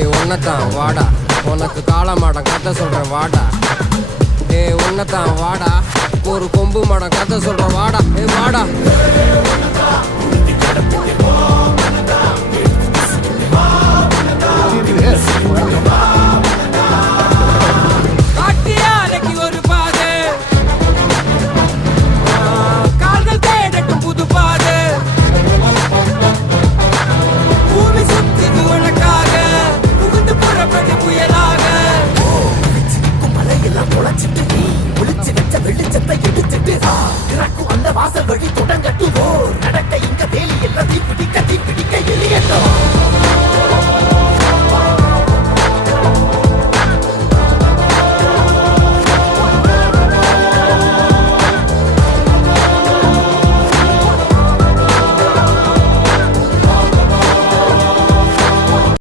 உன்னத்தான் வாடா, உனக்கு காளமாடம் கதை சொல்றேன் வாடா. உன்னத்தான் வாடா, ஒரு கொம்பு மாடம் கதை சொல்றேன் வாடா. வாடா